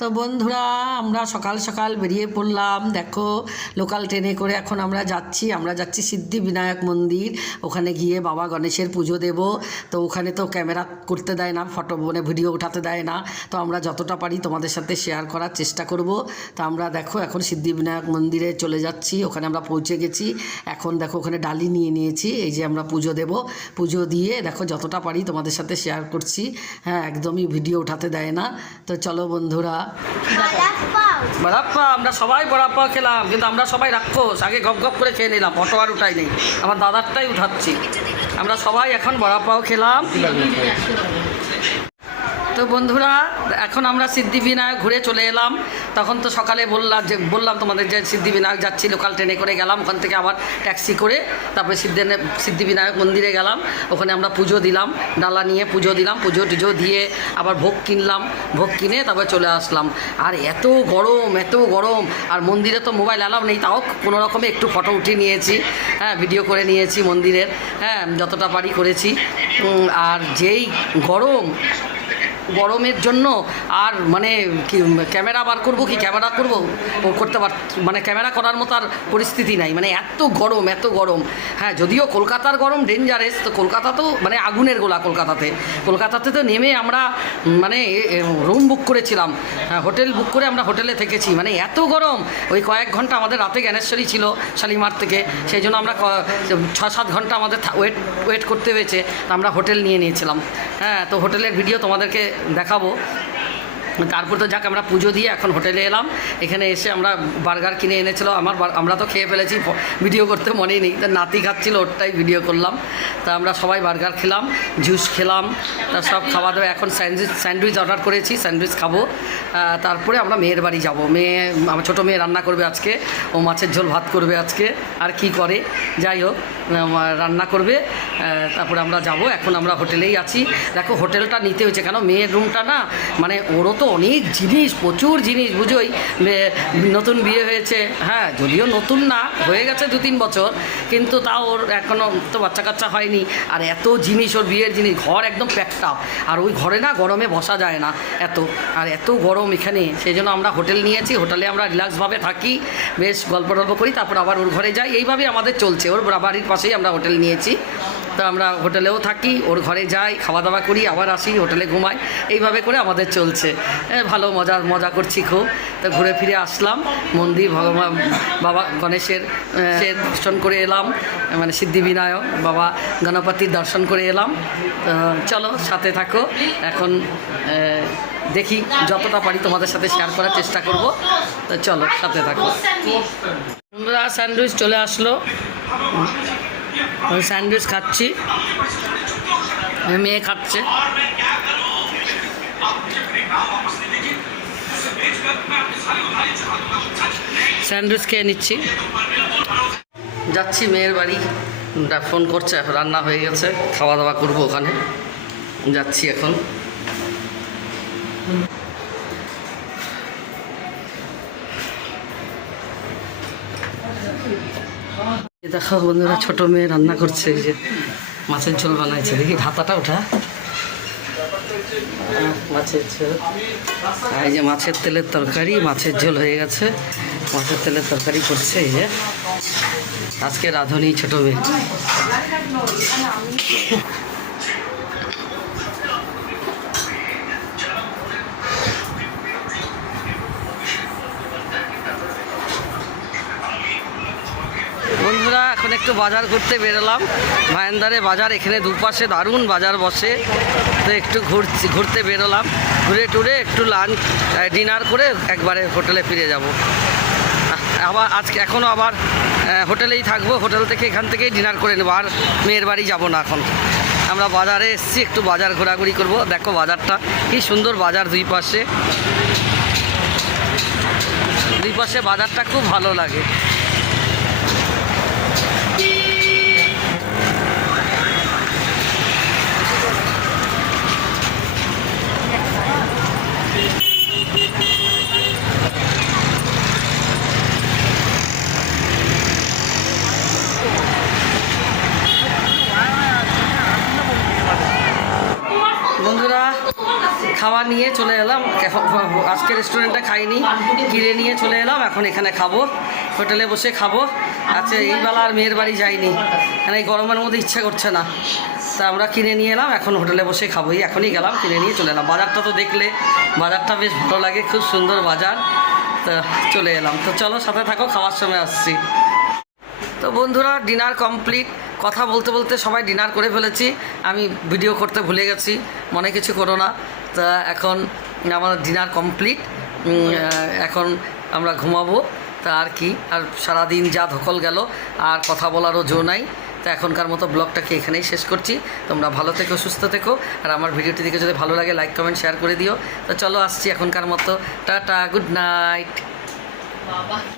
তো বন্ধুরা আমরা সকাল সকাল বেরিয়ে পড়লাম। দেখো লোকাল ট্রেনে করে এখন আমরা যাচ্ছি সিদ্ধিবিনায়ক মন্দির। ওখানে গিয়ে বাবা গণেশের পুজো দেব। তো ওখানে তো ক্যামেরা করতে দেয় না, ফটো মানে ভিডিও উঠাতে দেয় না। তো আমরা যতটা পারি তোমাদের সাথে শেয়ার করার চেষ্টা করব। তো আমরা দেখো এখন সিদ্ধিবিনায়ক মন্দিরে চলে যাচ্ছি। ওখানে আমরা পৌঁছে গেছি। এখন দেখো ওখানে ডালি নিয়ে নিয়েছি। এই যে আমরা পুজো দেব, পুজো দিয়ে দেখো যতটা পারি তোমাদের সাথে শেয়ার করছি। হ্যাঁ, একদমই ভিডিও উঠাতে দেয় না। তো চলো বন্ধুরা, বড়াপ্পা আমরা সবাই বড়াপ্পা খেলাম, কিন্তু আমরা সবাই রাক্ষস। আগে গপ গপ করে খেয়ে নিলাম, ফটো আর উঠাই নেই, আমার দাদারটাই উঠাচ্ছি। আমরা সবাই এখন বড়াপ্পাও খেলাম। তো বন্ধুরা এখন আমরা সিদ্ধিবিনায়ক ঘুরে চলে এলাম। তখন তো সকালে বললাম তোমাদের যে সিদ্ধিবিনায়ক যাচ্ছি, লোকাল ট্রেনে করে গেলাম। ওখান থেকে আবার ট্যাক্সি করে তারপরে সিদ্ধিবিনায়ক মন্দিরে গেলাম। ওখানে আমরা পুজো দিলাম, ডালা নিয়ে পুজো দিলাম, পুজো টুজো দিয়ে আবার ভোগ কিনলাম। ভোগ কিনে তারপরে চলে আসলাম। আর এত গরম, আর মন্দিরে তো মোবাইল অ্যালাউ নেই, তাও কোনো রকমে একটু ফটো উঠিয়ে নিয়েছি। হ্যাঁ, ভিডিও করে নিয়েছি মন্দিরের। হ্যাঁ, যতটা পারি করেছি। আর যেই গরমের জন্য আর মানে কি ক্যামেরা বার করবো, ক্যামেরা করবো করতে মানে ক্যামেরা করার মতো আর পরিস্থিতি নাই। মানে এত গরম। হ্যাঁ, যদিও কলকাতার গরম ডেঞ্জারাস, তো কলকাতা তো মানে আগুনের গোলা। কলকাতাতে তো নেমে আমরা মানে রুম বুক করেছিলাম। হ্যাঁ, হোটেল বুক করে আমরা হোটেলে থেকেছি। মানে এত গরম, ওই কয়েক ঘন্টা আমাদের রাতে জ্ঞানেশ্বরী ছিল শালিমার থেকে, সেই জন্য আমরা 6-7 ঘন্টা আমাদের ওয়েট করতে হয়েছে। তো আমরা হোটেল নিয়ে নিয়েছিলাম। হ্যাঁ, তো হোটেলের ভিডিও তোমাদেরকে দেখাবো। তারপর তো যাক আমরা পুজো দিয়ে এখন হোটেলে এলাম। এখানে এসে আমরা বার্গার কিনে এনেছিল আমরা তো খেয়ে ফেলেছি, ভিডিও করতে মনেই নেই। তা নাতি খাচ্ছিল, ওরটাই ভিডিও করলাম। তা আমরা সবাই বার্গার খেলাম, জুস খেলাম, তা সব খাওয়া দাওয়া। এখন স্যান্ডউইচ অর্ডার করেছি, স্যান্ডউইচ খাবো। তারপরে আমরা মেয়ের বাড়ি যাব। আমার ছোটো মেয়ে রান্না করবে আজকে, ও মাছের ঝোল ভাত করবে আজকে। আর কি করে যাই হোক, রান্না করবে। তারপরে আমরা যাব। এখন আমরা হোটেলেই আছি। দেখো হোটেলটা নিতে হয়েছে কেন, মেয়ের রুমটা না মানে ওরও তো অনেক জিনিস, প্রচুর জিনিস, বুঝোই নতুন বিয়ে হয়েছে। হ্যাঁ, যদিও নতুন না, হয়ে গেছে 2-3 বছর, কিন্তু তাও ওর এখনও তো বাচ্চা কাচ্চা হয়নি। আর এত জিনিস, ওর বিয়ের জিনিস, ঘর একদম প্যাকড আপ। আর ওই ঘরে না গরমে বসা যায় না, এত গরম এখানে। সেই জন্য আমরা হোটেল নিয়েছি। হোটেলে আমরা রিল্যাক্সভাবে থাকি, বেশ গল্প করি, তারপর আবার ওর ঘরে যাই। এইভাবেই আমাদের চলছে। ওর বাড়ির পাশেই আমরা হোটেল নিয়েছি। তো আমরা হোটেলেও থাকি, ওর ঘরে যাই, খাওয়া দাওয়া করি, আবার আসি, হোটেলে ঘুমাই। এইভাবে করে আমাদের চলছে। ভালো মজা করছি খুব। তো ঘুরে ফিরে আসলাম মন্দির, ভগবান বাবা গণেশের দর্শন করে এলাম, মানে সিদ্ধিবিনায়ক বাবা গণপতির দর্শন করে এলাম। তো চলো সাথে থাকো। এখন দেখি যতটা পারি তোমাদের সাথে শেয়ার করার চেষ্টা করব। তো চলো সাথে থাকো। আমরা স্যান্ডউইচ চলে আসলো, আমি স্যান্ডউইচ খাচ্ছি, মেয়ে খাচ্ছে। স্যান্ডউইচ খেয়ে নিচ্ছি। যাচ্ছি মেয়ের বাড়ি, ফোন করছে, রান্না হয়ে গেছে, খাওয়া দাওয়া করবো ওখানে। যাচ্ছি এখন। দেখো বন্ধুরা, ছোট মেয়ে রান্না করছে। এই যে মাছের ঝোল বানাইছে, দেখি ঢাকাটা ওঠা। মাছের ঝোল, এই যে মাছের তেলের তরকারি, মাছের ঝোল হয়ে গেছে, মাছের তেলের তরকারি করছে। এই যে আজকে রাঁধুনি ছোট মেয়ে। বন্ধুরা এখন একটু বাজার ঘুরতে বেরোলাম, ভাইন্দারে বাজার। এখানে দুপাশে দারুণ বাজার বসে। তো একটু ঘুরতে বেরোলাম, ঘুরে টুরে একটু ডিনার করে একবারে হোটেলে ফিরে যাব। আবার এখনও আবার হোটেলেই থাকবো। হোটেল থেকে এখান থেকেই ডিনার করে নেবো, আর মেয়ের বাড়ি যাব না। এখন আমরা বাজারে এসেছি, একটু বাজার ঘোরাঘুরি করব। দেখো বাজারটা কি সুন্দর, বাজার দুই পাশে বাজারটা খুব ভালো লাগে। বন্ধুরা খাওয়া নিয়ে চলে এলাম। আজকে রেস্টুরেন্টে খাইনি, কিনে নিয়ে চলে এলাম, এখন এখানে খাবো, হোটেলে বসে খাবো। আচ্ছা এই বেলা আর মেয়ের বাড়ি যাইনি, কারণ এই গরমের মধ্যে ইচ্ছা করছে না, তা আমরা কিনে নিয়ে এলাম, এখন হোটেলে বসে খাবো। এখনই গেলাম, কিনে নিয়ে চলে এলাম। বাজারটা তো দেখলে, বাজারটা বেশ ভালো লাগে, খুব সুন্দর বাজার। তো চলে এলাম, তো চলো সাথে থাকো, খাওয়ার সময় আসছি। তো বন্ধুরা ডিনার কমপ্লিট, কথা বলতে বলতে সবাই ডিনার করে ফেলেছি, আমি ভিডিও করতে ভুলে গেছি, মনে কিছু করো না। তা এখন আমার ডিনার কমপ্লিট, এখন আমরা ঘুমাবো। তা আর কি, আর সারাদিন যা ধকল গেল, আর কথা বলারও জো নাই। তো এখনকার মতো ব্লগটাকে এখানেই শেষ করছি। তোমরা ভালো থেকো, সুস্থ থেকো, আর আমার ভিডিওটি দেখে যদি ভালো লাগে লাইক কমেন্ট শেয়ার করে দিও। তো চলো আসছি এখনকার মতো, টাটা, গুড নাইট।